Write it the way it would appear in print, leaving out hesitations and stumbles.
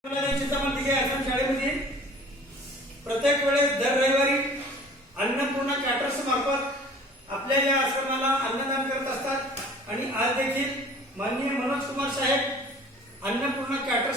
आश्रम शाळेमध्ये प्रत्येक वेळेस दर रविवारी अन्नपूर्णा कॅटर्स मार्फत आपल्या या आश्रमाला अन्नदान करत असतात आणि आज देखील माननीय मनोज कुमार साहेब अन्नपूर्णा कॅटर्स